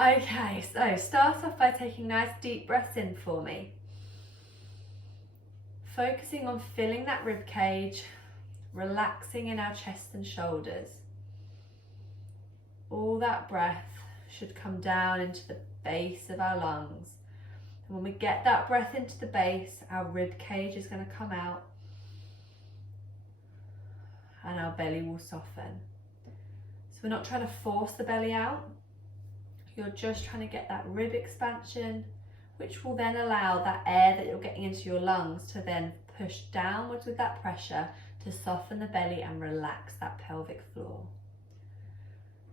Okay, so start off by taking nice deep breaths in for me. Focusing on filling that rib cage, relaxing in our chest and shoulders. All that breath should come down into the base of our lungs. And when we get that breath into the base, our rib cage is going to come out and our belly will soften. So we're not trying to force the belly out. You're just trying to get that rib expansion, which will then allow that air that you're getting into your lungs to then push downwards with that pressure to soften the belly and relax that pelvic floor.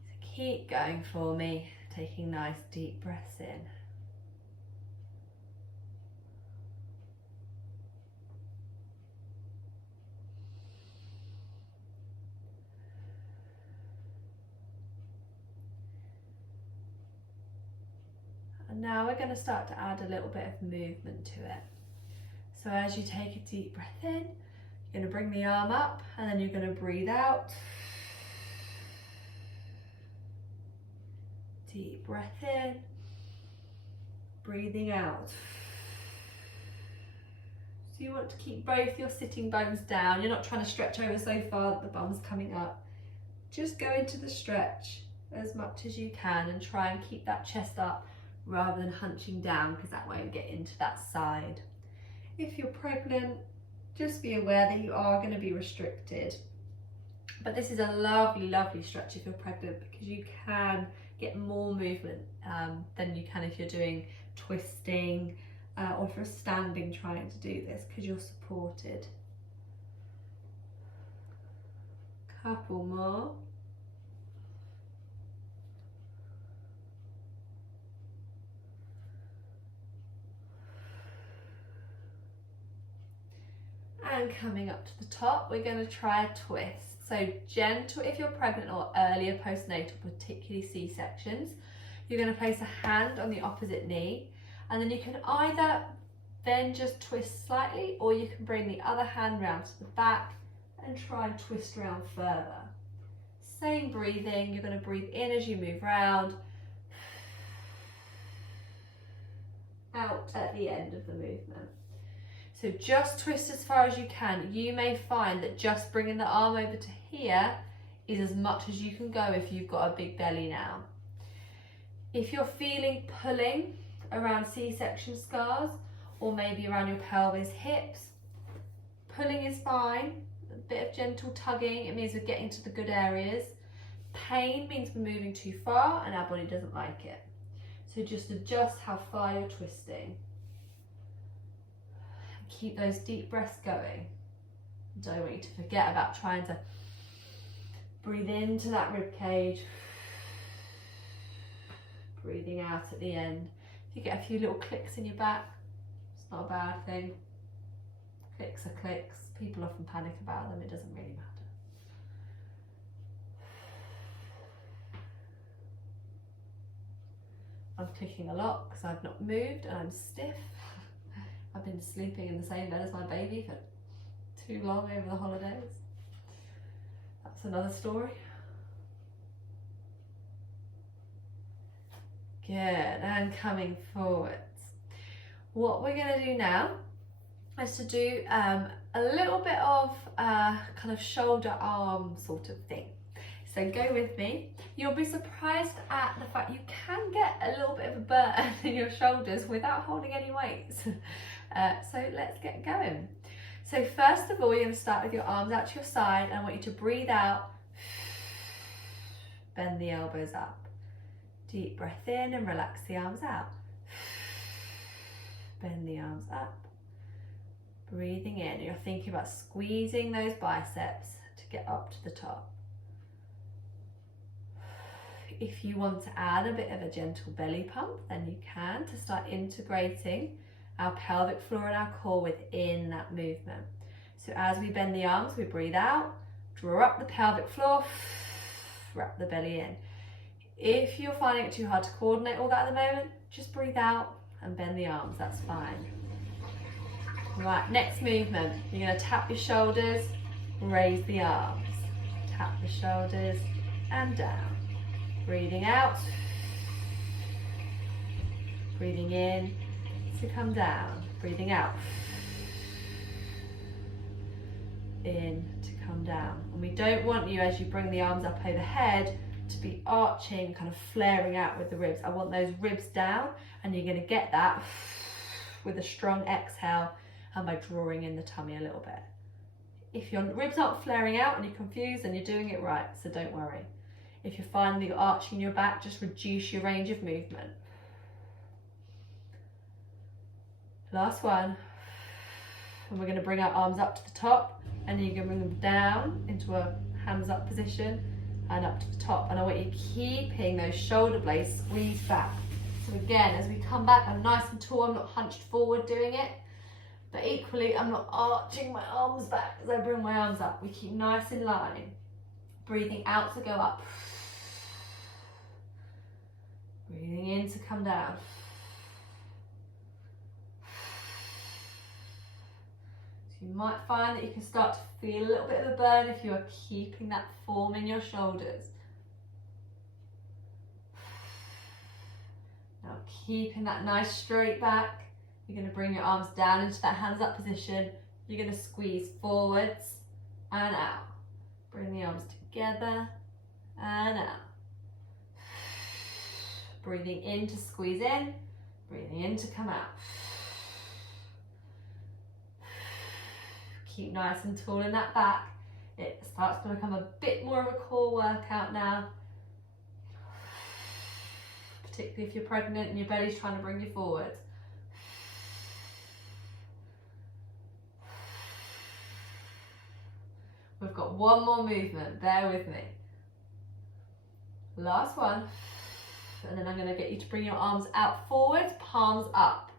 So keep going for me, taking nice deep breaths in. And now we're going to start to add a little bit of movement to it. So as you take a deep breath in, you're going to bring the arm up and then you're going to breathe out. Deep breath in, breathing out. So you want to keep both your sitting bones down. You're not trying to stretch over so far that the bum's coming up. Just go into the stretch as much as you can and try and keep that chest up rather than hunching down, because that won't get into that side. If you're pregnant, just be aware that you are going to be restricted. But this is a lovely, lovely stretch if you're pregnant, because you can get more movement than you can if you're doing twisting or if you're standing trying to do this, because you're supported. Couple more. And coming up to the top, we're going to try a twist. So gentle if you're pregnant or earlier postnatal, particularly C-sections. You're going to place a hand on the opposite knee, and then you can either then just twist slightly, or you can bring the other hand round to the back and try and twist around further. Same breathing, you're going to breathe in as you move round, out at the end of the movement. So just twist as far as you can. You may find that just bringing the arm over to here is as much as you can go if you've got a big belly now. If you're feeling pulling around C-section scars or maybe around your pelvis, hips, pulling is fine. A bit of gentle tugging, it means we're getting to the good areas. Pain means we're moving too far and our body doesn't like it. So just adjust how far you're twisting. Keep those deep breaths going. Don't want you to forget about trying to breathe into that rib cage, breathing out at the end. If you get a few little clicks in your back, it's not a bad thing. Clicks are clicks. People often panic about them. It doesn't really matter. I'm clicking a lot because I've not moved and I'm stiff. I've been sleeping in the same bed as my baby for too long over the holidays. That's another story. Good, and coming forwards. What we're going to do now is to do a little bit of kind of shoulder arm sort of thing. So go with me. You'll be surprised at the fact you can get a little bit of a burn in your shoulders without holding any weights. So let's get going. So first of all, you're going to start with your arms out to your side, and I want you to breathe out, bend the elbows up. Deep breath in and relax the arms out. Bend the arms up. Breathing in, you're thinking about squeezing those biceps to get up to the top. If you want to add a bit of a gentle belly pump, then you can, to start integrating our pelvic floor and our core within that movement. So as we bend the arms, we breathe out, draw up the pelvic floor, wrap the belly in. If you're finding it too hard to coordinate all that at the moment, just breathe out and bend the arms, that's fine. Right, next movement, you're going to tap your shoulders, raise the arms. Tap the shoulders and down. Breathing out, Breathing in to come down. Breathing out. In to come down. And we don't want you, as you bring the arms up overhead, to be arching, kind of flaring out with the ribs. I want those ribs down, and you're going to get that with a strong exhale and by drawing in the tummy a little bit. If your ribs aren't flaring out and you're confused, then you're doing it right, so don't worry. If you're finding that you're arching your back, just reduce your range of movement. Last one. And we're going to bring our arms up to the top, and you're going to bring them down into a hands up position and up to the top. And I want you keeping those shoulder blades squeezed back. So again, as we come back, I'm nice and tall, I'm not hunched forward doing it, but equally I'm not arching my arms back as I bring my arms up. We keep nice in line. Breathing out to go up. Breathing in to come down. So you might find that you can start to feel a little bit of a burn if you are keeping that form in your shoulders. Now keeping that nice straight back, you're going to bring your arms down into that hands up position. You're going to squeeze forwards and out. Bring the arms together and out. Breathing in to squeeze in, breathing in to come out. Keep nice and tall in that back. It starts to become a bit more of a core workout now, particularly if you're pregnant and your belly's trying to bring you forward. We've got one more movement, bear with me. Last one. And then I'm going to get you to bring your arms out forwards, palms up,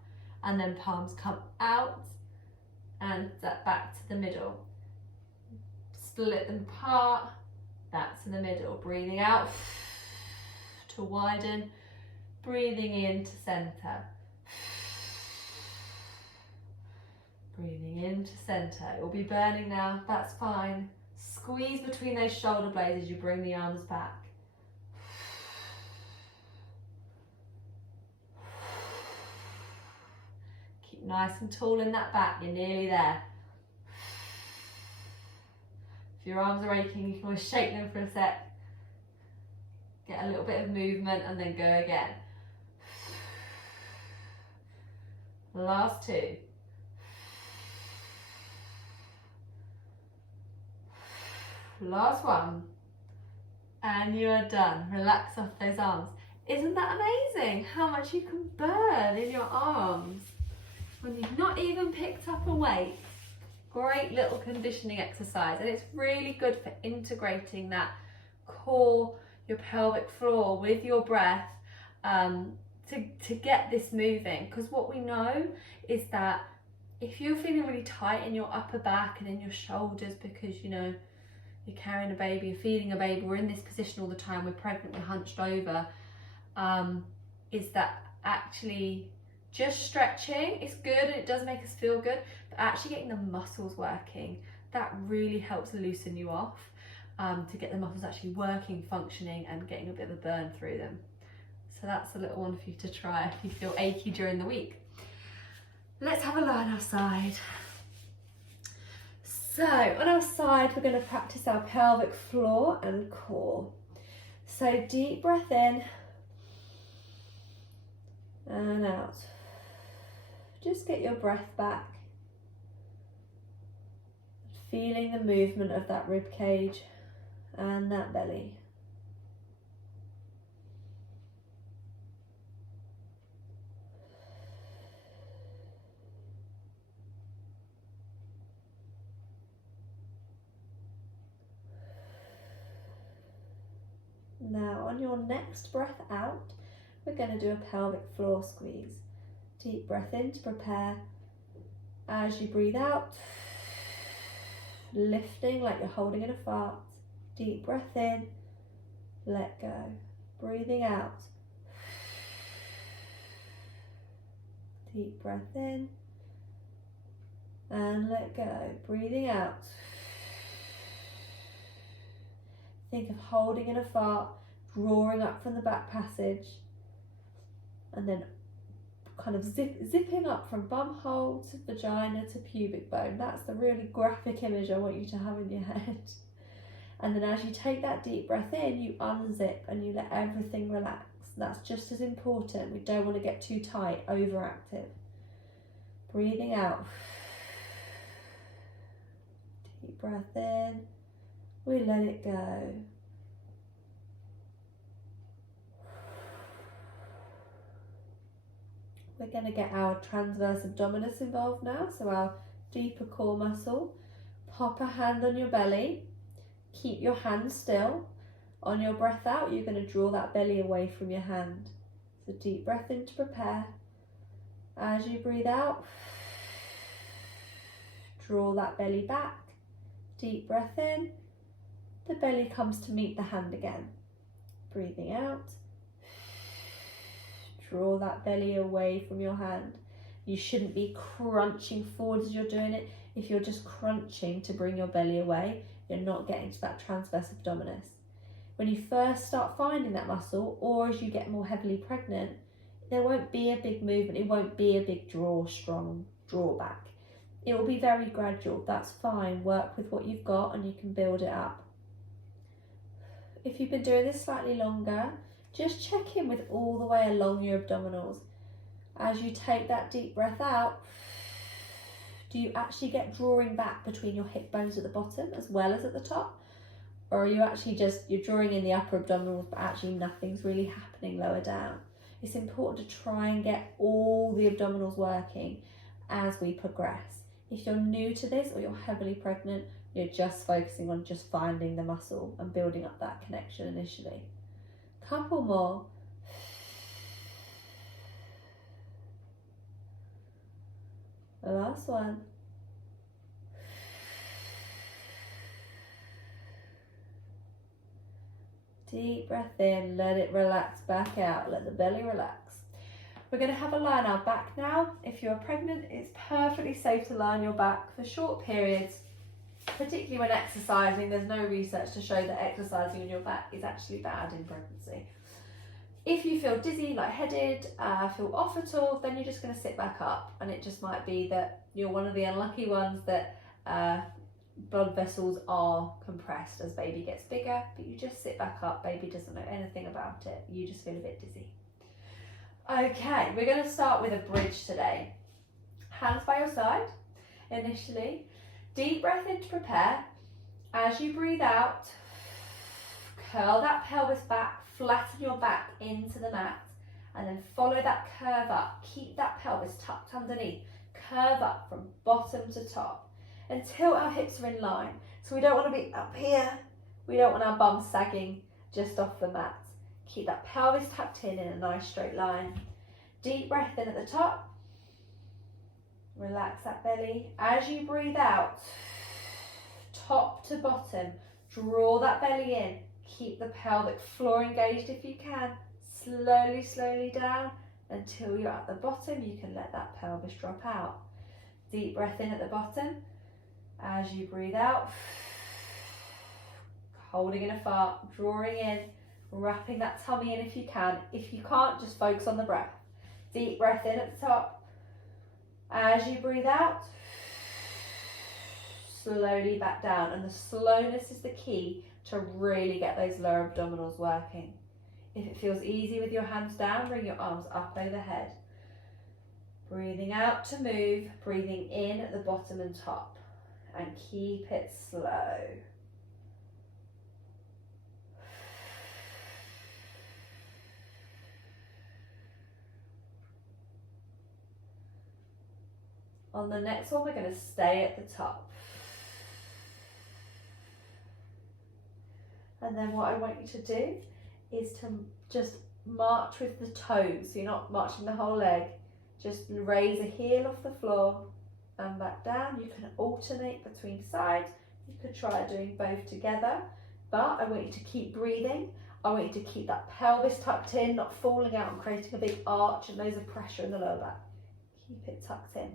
and then palms come out and that back to the middle. Split them apart, back to the middle. Breathing out to widen, breathing in to center. Breathing into center. It will be burning now, that's fine. Squeeze between those shoulder blades as you bring the arms back. Keep nice and tall in that back, you're nearly there. If your arms are aching, you can always shake them for a sec. Get a little bit of movement and then go again. Last two. Last one. And you are done. Relax off those arms. Isn't that amazing how much you can burn in your arms when you've not even picked up a weight? Great little conditioning exercise, and it's really good for integrating that core, your pelvic floor with your breath to get this moving. Because what we know is that if you're feeling really tight in your upper back and in your shoulders because you're carrying a baby, you're feeding a baby, we're in this position all the time, we're pregnant, we're hunched over, is that actually just stretching is good and it does make us feel good, but actually getting the muscles working, that really helps loosen you off, to get the muscles actually working, functioning, and getting a bit of a burn through them. So that's a little one for you to try if you feel achy during the week. Let's have a lie on our side. So on our side, we're going to practice our pelvic floor and core. So deep breath in and out. Just get your breath back. Feeling the movement of that rib cage and that belly. Now on your next breath out, we're going to do a pelvic floor squeeze. Deep breath in to prepare. As you breathe out, lifting like you're holding in a fart. Deep breath in, let go. Breathing out. Deep breath in and let go. Breathing out. Think of holding in a fart, drawing up from the back passage, and then kind of zipping up from bum hole to vagina to pubic bone. That's the really graphic image I want you to have in your head. And then as you take that deep breath in, you unzip and you let everything relax. That's just as important. We don't want to get too tight, overactive. Breathing out. Deep breath in. We let it go. We're going to get our transverse abdominis involved now, so our deeper core muscle. Pop a hand on your belly. Keep your hand still. On your breath out, you're going to draw that belly away from your hand. So deep breath in to prepare. As you breathe out, draw that belly back. Deep breath in. The belly comes to meet the hand again. Breathing out. Draw that belly away from your hand. You shouldn't be crunching forward as you're doing it. If you're just crunching to bring your belly away, you're not getting to that transverse abdominis. When you first start finding that muscle, or as you get more heavily pregnant, there won't be a big movement. It won't be a big strong drawback. It will be very gradual. That's fine. Work with what you've got and you can build it up. If you've been doing this slightly longer, just check in with all the way along your abdominals. As you take that deep breath out, do you actually get drawing back between your hip bones at the bottom as well as at the top? Or are you actually you're drawing in the upper abdominals, but actually nothing's really happening lower down? It's important to try and get all the abdominals working as we progress. If you're new to this or you're heavily pregnant, you're just focusing on just finding the muscle and building up that connection initially. Couple more. The last one. Deep breath in, let it relax back out, let the belly relax. We're going to have a lie on our back now. If you're pregnant, it's perfectly safe to lie on your back for short periods, particularly when exercising. There's no research to show that exercising on your back is actually bad in pregnancy. If you feel dizzy, lightheaded, feel off at all, then you're just going to sit back up, and it just might be that you're one of the unlucky ones that blood vessels are compressed as baby gets bigger, but you just sit back up. Baby doesn't know anything about it. You just feel a bit dizzy. Okay, we're going to start with a bridge today. Hands by your side initially. Deep breath in to prepare. As you breathe out, curl that pelvis back, flatten your back into the mat, and then follow that curve up. Keep that pelvis tucked underneath. Curve up from bottom to top until our hips are in line. So we don't want to be up here. We don't want our bum sagging just off the mat. Keep that pelvis tucked in a nice straight line. Deep breath in at the top. Relax that belly. As you breathe out, top to bottom, draw that belly in. Keep the pelvic floor engaged if you can. Slowly, slowly down until you're at the bottom. You can let that pelvis drop out. Deep breath in at the bottom. As you breathe out, holding in a fart, drawing in, wrapping that tummy in if you can. If you can't, just focus on the breath. Deep breath in at the top. As you breathe out, slowly back down. And the slowness is the key to really get those lower abdominals working. If it feels easy with your hands down, bring your arms up overhead. Breathing out to move, breathing in at the bottom and top. And keep it slow. On the next one, we're going to stay at the top. And then what I want you to do is to just march with the toes. So you're not marching the whole leg. Just raise a heel off the floor and back down. You can alternate between sides. You could try doing both together, but I want you to keep breathing. I want you to keep that pelvis tucked in, not falling out and creating a big arch and loads of pressure in the lower back. Keep it tucked in.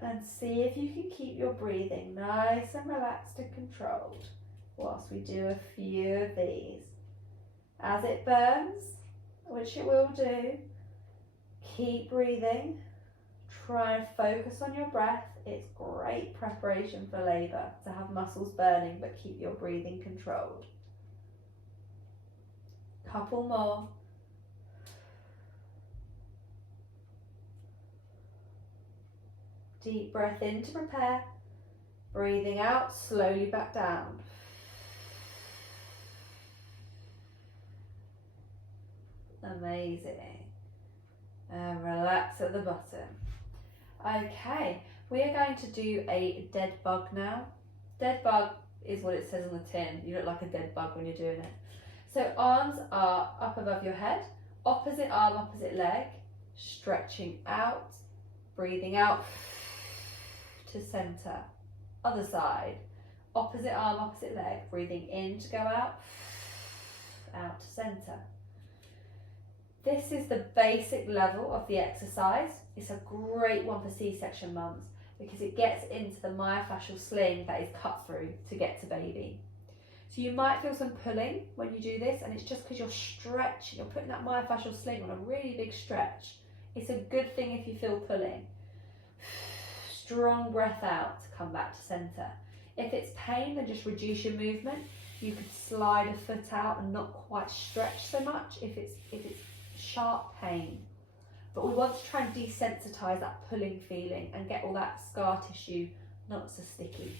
And see if you can keep your breathing nice and relaxed and controlled whilst we do a few of these. As it burns, which it will do, Keep breathing. Try and focus on your breath. It's great preparation for labour to have muscles burning, but keep your breathing controlled. Couple more. Deep breath in to prepare. Breathing out, slowly back down. Amazing. And relax at the bottom. Okay, we are going to do a dead bug now. Dead bug is what it says on the tin. You look like a dead bug when you're doing it. So arms are up above your head, opposite arm, opposite leg, stretching out, breathing out to center. Other side, opposite arm, opposite leg, breathing in to go out, out to center. This is the basic level of the exercise. It's a great one for C-section mums because it gets into the myofascial sling that is cut through to get to baby. So you might feel some pulling when you do this, and it's just because you're stretching, you're putting that myofascial sling on a really big stretch. It's a good thing if you feel pulling. Strong breath out to come back to center. If it's pain, then just reduce your movement. You could slide a foot out and not quite stretch so much if it's sharp pain. But we want to try and desensitize that pulling feeling and get all that scar tissue not so sticky.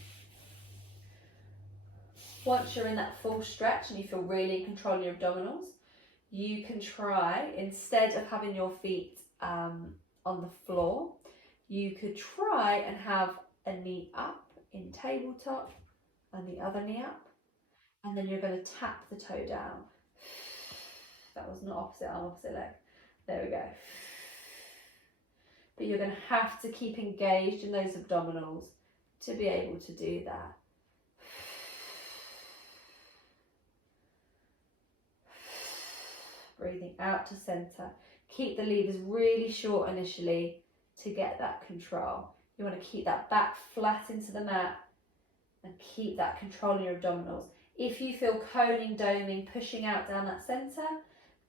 Once you're in that full stretch and you feel really in control of your abdominals, you can try, instead of having your feet on the floor, you could try and have a knee up in tabletop and the other knee up, and then you're going to tap the toe down. That was not opposite arm, opposite leg. There we go. But you're going to have to keep engaged in those abdominals to be able to do that. Breathing out to center. Keep the levers really short initially to get that control. You want to keep that back flat into the mat and keep that control in your abdominals. If you feel coning, doming, pushing out down that center,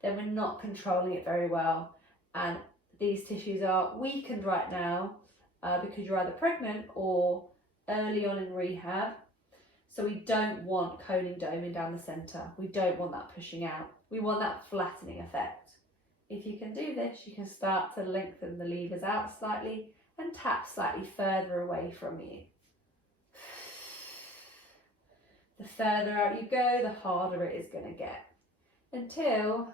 then we're not controlling it very well. And these tissues are weakened right now because you're either pregnant or early on in rehab. So we don't want coning, doming down the center. We don't want that pushing out. We want that flattening effect. If you can do this, you can start to lengthen the levers out slightly and tap slightly further away from you. The further out you go, the harder it is going to get, until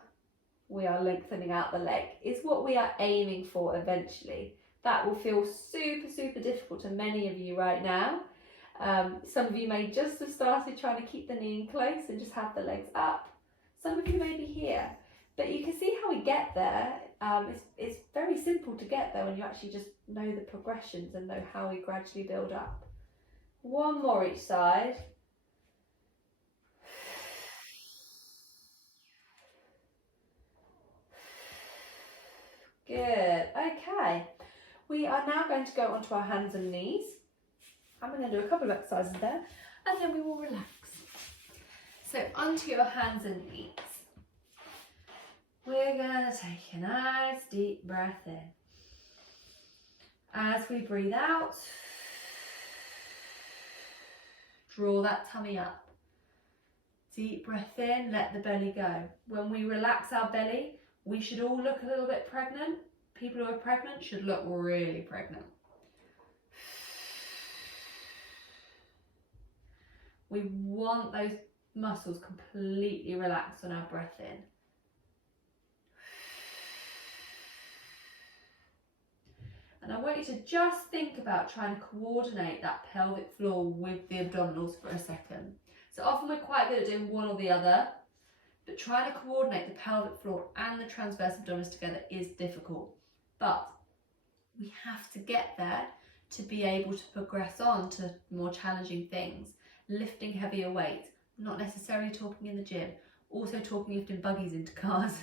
we are lengthening out the leg. Is what we are aiming for eventually. That will feel super, super difficult to many of you right now. Some of you may just have started trying to keep the knee in close and just have the legs up. Some of you may be here. But you can see how we get there. It's very simple to get there when you actually just know the progressions and know how we gradually build up. One more each side. Good. Okay. We are now going to go onto our hands and knees. I'm going to do a couple of exercises there and then we will relax. So onto your hands and knees. We're going to take a nice deep breath in. As we breathe out, draw that tummy up. Deep breath in, let the belly go. When we relax our belly, we should all look a little bit pregnant. People who are pregnant should look really pregnant. We want those muscles completely relaxed on our breath in. And I want you to just think about trying to coordinate that pelvic floor with the abdominals for a second. So often we're quite good at doing one or the other, but trying to coordinate the pelvic floor and the transverse abdominals together is difficult. But we have to get there to be able to progress on to more challenging things. Lifting heavier weight, not necessarily talking in the gym, also talking lifting buggies into cars,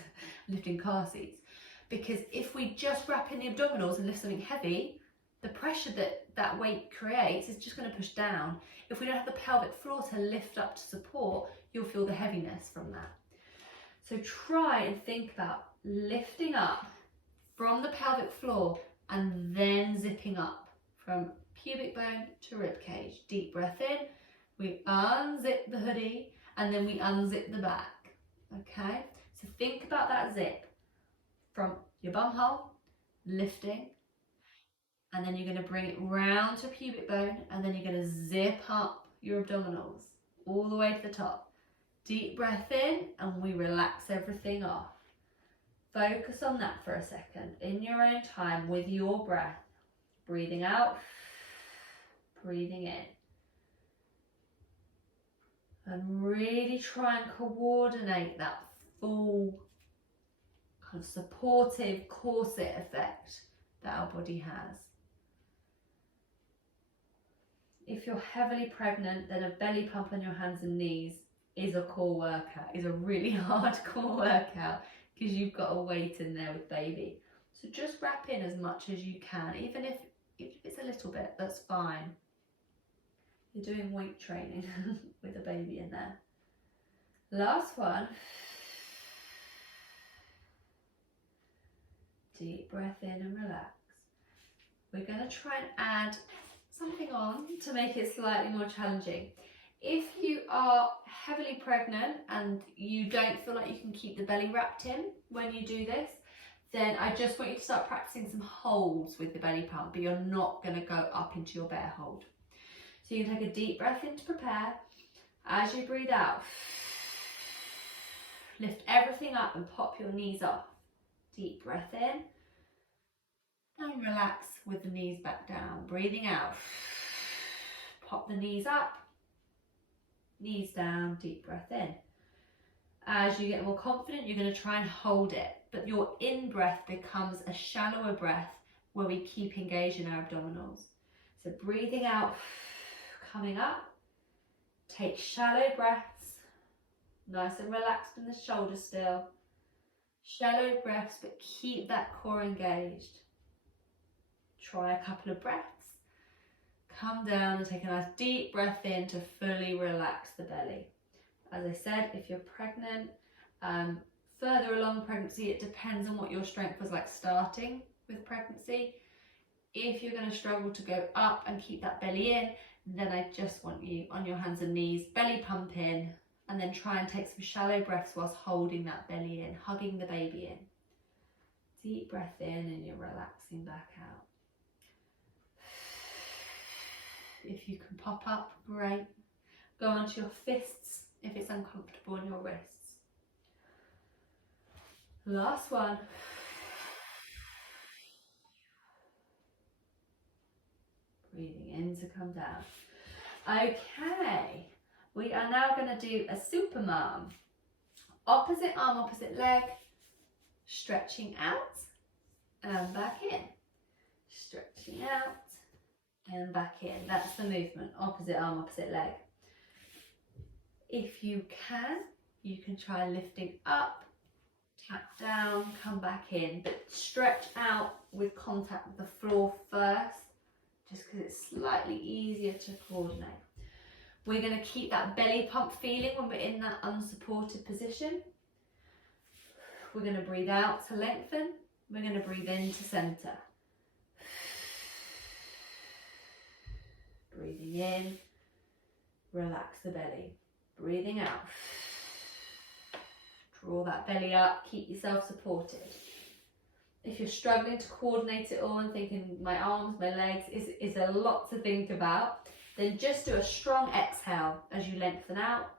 lifting car seats. Because if we just wrap in the abdominals and lift something heavy, the pressure that weight creates is just going to push down. If we don't have the pelvic floor to lift up to support, you'll feel the heaviness from that. So try and think about lifting up from the pelvic floor and then zipping up from pubic bone to rib cage. Deep breath in, we unzip the hoodie and then we unzip the back, okay? So think about that zip from your bum hole, lifting, and then you're going to bring it round to pubic bone and then you're going to zip up your abdominals all the way to the top. Deep breath in and we relax everything off. Focus on that for a second in your own time with your breath. Breathing out, breathing in. And really try and coordinate that full kind of supportive corset effect that our body has. If you're heavily pregnant, then a belly pump on your hands and knees is a core workout, is a really hard core workout because you've got a weight in there with baby. So just wrap in as much as you can, even if it's a little bit, that's fine. You're doing weight training with a baby in there. Last one. Deep breath in and relax. We're going to try and add something on to make it slightly more challenging. If you are heavily pregnant and you don't feel like you can keep the belly wrapped in when you do this, then I just want you to start practicing some holds with the belly pump, but you're not going to go up into your bear hold. So you can take a deep breath in to prepare. As you breathe out, lift everything up and pop your knees off. Deep breath in and relax with the knees back down. Breathing out, pop the knees up, knees down, deep breath in. As you get more confident, you're going to try and hold it, but your in-breath becomes a shallower breath where we keep engaging our abdominals. So breathing out, coming up, take shallow breaths, nice and relaxed in the shoulders still. Shallow breaths, but keep that core engaged. Try a couple of breaths. Come down and take a nice deep breath in to fully relax the belly. As I said, if you're pregnant, further along pregnancy, it depends on what your strength was like starting with pregnancy. If you're going to struggle to go up and keep that belly in, then I just want you on your hands and knees, belly pump in, and then try and take some shallow breaths whilst holding that belly in, hugging the baby in. Deep breath in and you're relaxing back out. If you can pop up, great. Go onto your fists if it's uncomfortable in your wrists. Last one. Breathing in to come down. Okay, we are now going to do a super mom. Opposite arm, opposite leg, stretching out and back in. Stretching out and back in. That's the movement, opposite arm, opposite leg. If you can try lifting up, tap down, come back in, but stretch out with contact with the floor first, just because it's slightly easier to coordinate. We're going to keep that belly pump feeling when we're in that unsupported position. We're going to breathe out to lengthen. We're going to breathe in to center. Breathing in, relax the belly. Breathing out, draw that belly up, keep yourself supported. If you're struggling to coordinate it all and thinking my arms, my legs is a lot to think about, then just do a strong exhale as you lengthen out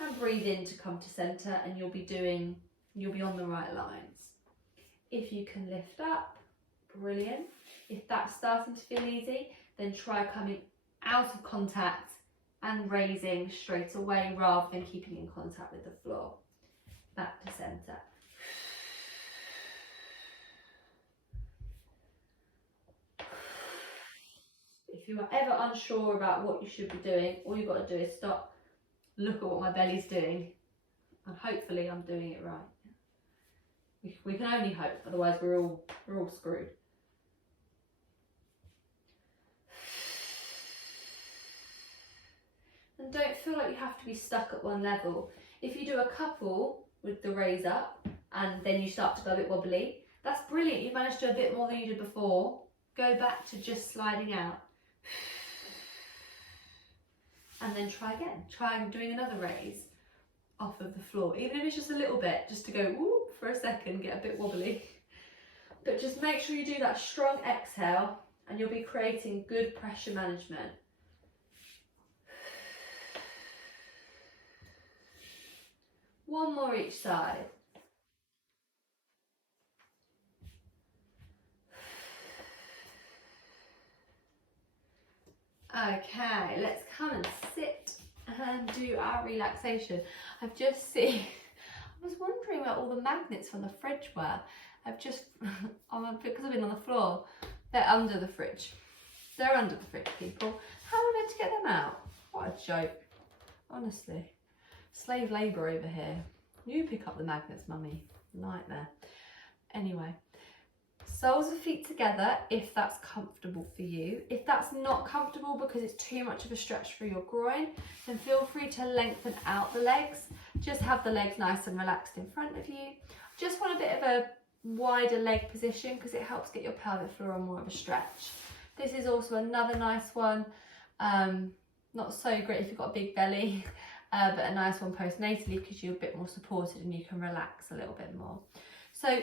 and breathe in to come to center, and you'll be on the right lines. If you can lift up, brilliant. If that's starting to feel easy, then try coming out of contact and raising straight away rather than keeping in contact with the floor. Back to center. If you are ever unsure about what you should be doing, all you've got to do is stop, look at what my belly's doing, and hopefully I'm doing it right. We can only hope, otherwise we're all screwed. And don't feel like you have to be stuck at one level. If you do a couple with the raise up and then you start to go a bit wobbly, That's brilliant. You managed to do a bit more than you did before. Go back to just sliding out. And then try again. Try doing another raise off of the floor. Even if it's just a little bit, just to go whoop for a second, get a bit wobbly. But just make sure you do that strong exhale and you'll be creating good pressure management. One more each side. Okay, let's come and sit and do our relaxation. I've just seen, I was wondering where all the magnets from the fridge were. I've just, because I've been on the floor, they're under the fridge. They're under the fridge, people. How am I meant to get them out? What a joke. Honestly. Slave labour over here. You pick up the magnets, mummy. Nightmare. Anyway. Soles of feet together if that's comfortable for you. If that's not comfortable because it's too much of a stretch for your groin, then feel free to lengthen out the legs. Just have the legs nice and relaxed in front of you. Just want a bit of a wider leg position because it helps get your pelvic floor on more of a stretch. This is also another nice one. Not so great if you've got a big belly, but a nice one postnatally because you're a bit more supported and you can relax a little bit more. So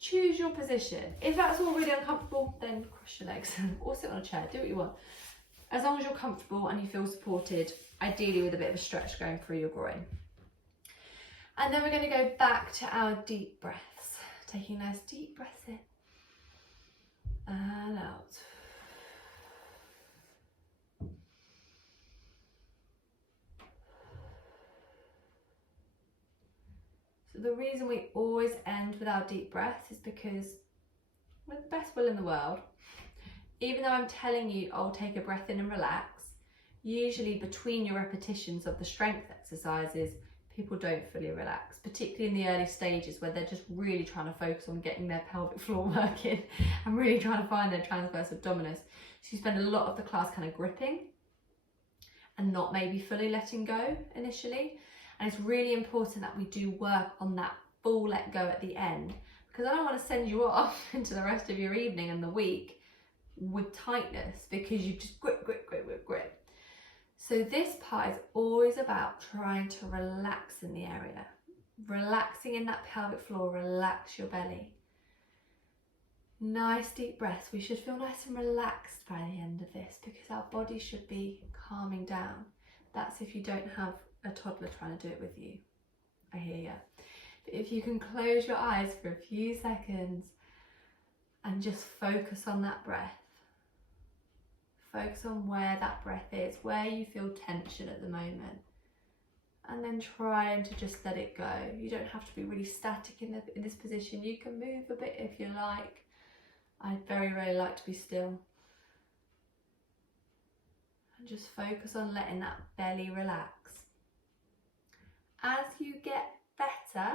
choose your position. If that's all really uncomfortable, then cross your legs or sit on a chair, do what you want. As long as you're comfortable and you feel supported, ideally with a bit of a stretch going through your groin. And then we're going to go back to our deep breaths. Taking a nice deep breath in and out. So the reason we always end with our deep breaths is because with the best will in the world, even though I'm telling you, oh, take a breath in and relax, usually between your repetitions of the strength exercises, people don't fully relax, particularly in the early stages where they're just really trying to focus on getting their pelvic floor working and really trying to find their transverse abdominis. So you spend a lot of the class kind of gripping and not maybe fully letting go initially. And it's really important that we do work on that full let go at the end, because I don't want to send you off into the rest of your evening and the week with tightness because you just grip. So this part is always about trying to relax in the area. Relaxing in that pelvic floor, relax your belly. Nice deep breaths. We should feel nice and relaxed by the end of this because our body should be calming down. That's if you don't have a toddler trying to do it with you. I hear you. But if you can close your eyes for a few seconds and just focus on that breath. Focus on where that breath is, where you feel tension at the moment. And then trying to just let it go. You don't have to be really static in this position. You can move a bit if you like. I very rarely like to be still. And just focus on letting that belly relax. As you get better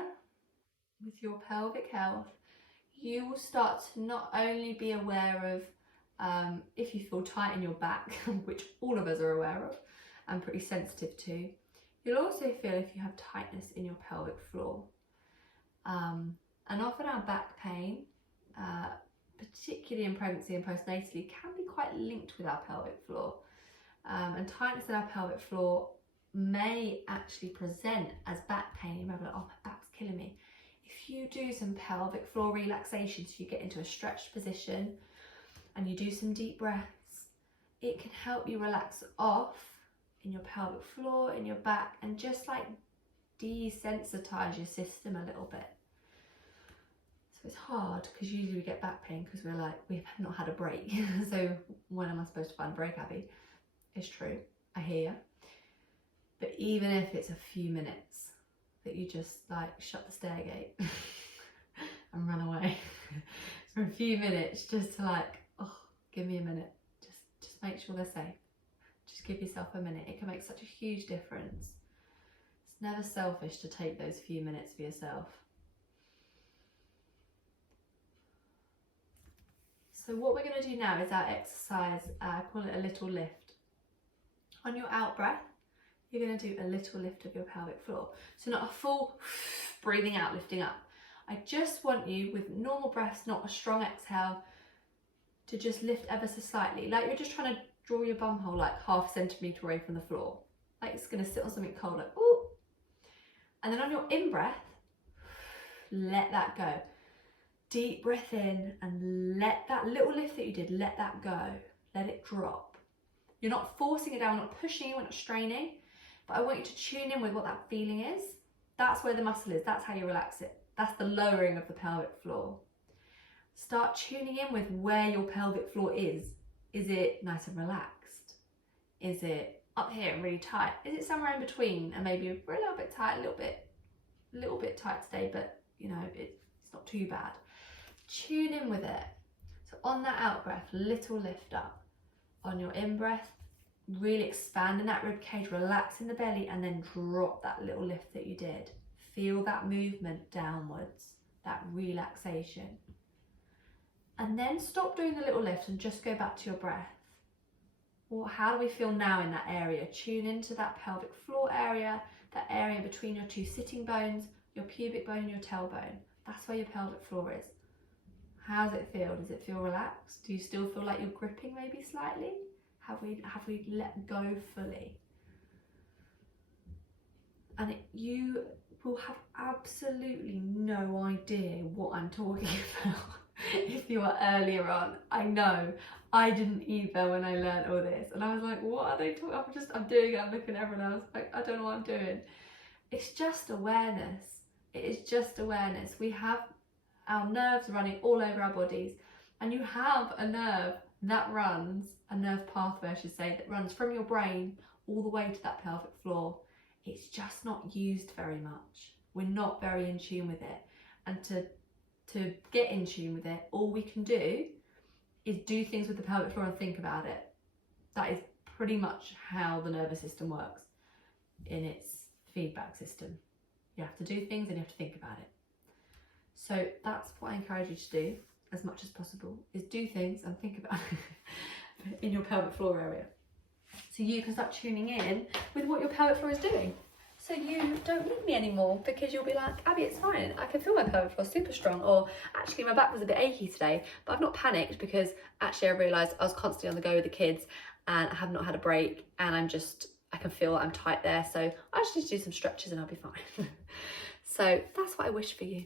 with your pelvic health, you will start to not only be aware of if you feel tight in your back, which all of us are aware of and pretty sensitive to, you'll also feel if you have tightness in your pelvic floor. And often our back pain, particularly in pregnancy and postnatally, can be quite linked with our pelvic floor. And tightness in our pelvic floor may actually present as back pain. You might be like, oh, my back's killing me. If you do some pelvic floor relaxation, so you get into a stretched position, and you do some deep breaths, it can help you relax off in your pelvic floor, in your back, and just like desensitize your system a little bit. So it's hard because usually we get back pain because we're like, we've not had a break. So when am I supposed to find a break, Abby? It's true, I hear you. But even if it's a few minutes that you just like shut the stair gate and run away for a few minutes, just to like, give me a minute, just make sure they're safe. Just give yourself a minute. It can make such a huge difference. It's never selfish to take those few minutes for yourself. So what we're going to do now is our exercise, I call it a little lift. On your out breath, you're going to do a little lift of your pelvic floor. So not a full breathing out, lifting up. I just want you, with normal breaths, not a strong exhale, to just lift ever so slightly, like you're just trying to draw your bum hole like half a centimetre away from the floor, like it's going to sit on something cold, like ooh. And then on your in-breath, let that go. Deep breath in and let that little lift that you did, let that go. Let it drop. You're not forcing it down, we're not pushing it, we're not straining, but I want you to tune in with what that feeling is. That's where the muscle is, that's how you relax it. That's the lowering of the pelvic floor. Start tuning in with where your pelvic floor is. Is it nice and relaxed? Is it up here and really tight? Is it somewhere in between and maybe a little bit tight, a little bit tight today, but you know, it's not too bad. Tune in with it. So on that out breath, little lift up. On your in breath, really expanding that rib cage, relaxing the belly, and then drop that little lift that you did. Feel that movement downwards, that relaxation. And then stop doing the little lift and just go back to your breath. Well, how do we feel now in that area? Tune into that pelvic floor area, that area between your two sitting bones, your pubic bone and your tailbone. That's where your pelvic floor is. How does it feel? Does it feel relaxed? Do you still feel like you're gripping maybe slightly? Have we let go fully? And you will have absolutely no idea what I'm talking about if you are earlier on. I know, I didn't either when I learned all this. And I was like, what are they talking about? I'm doing it, I'm looking at everyone else, like, I don't know what I'm doing. It's just awareness. It is just awareness. We have our nerves running all over our bodies, and you have a nerve that runs, a nerve pathway I should say, that runs from your brain all the way to that pelvic floor. It's just not used very much. We're not very in tune with it, and to get in tune with it, all we can do is do things with the pelvic floor and think about it. That is pretty much how the nervous system works in its feedback system. You have to do things and you have to think about it. So that's what I encourage you to do as much as possible, is do things and think about it in your pelvic floor area. So you can start tuning in with what your pelvic floor is doing. So you don't need me anymore, because you'll be like, Abby, it's fine. I can feel my pelvic floor super strong. Or actually my back was a bit achy today, but I've not panicked, because actually I realised I was constantly on the go with the kids and I have not had a break, and I can feel I'm tight there. So I just need to do some stretches and I'll be fine. So that's what I wish for you.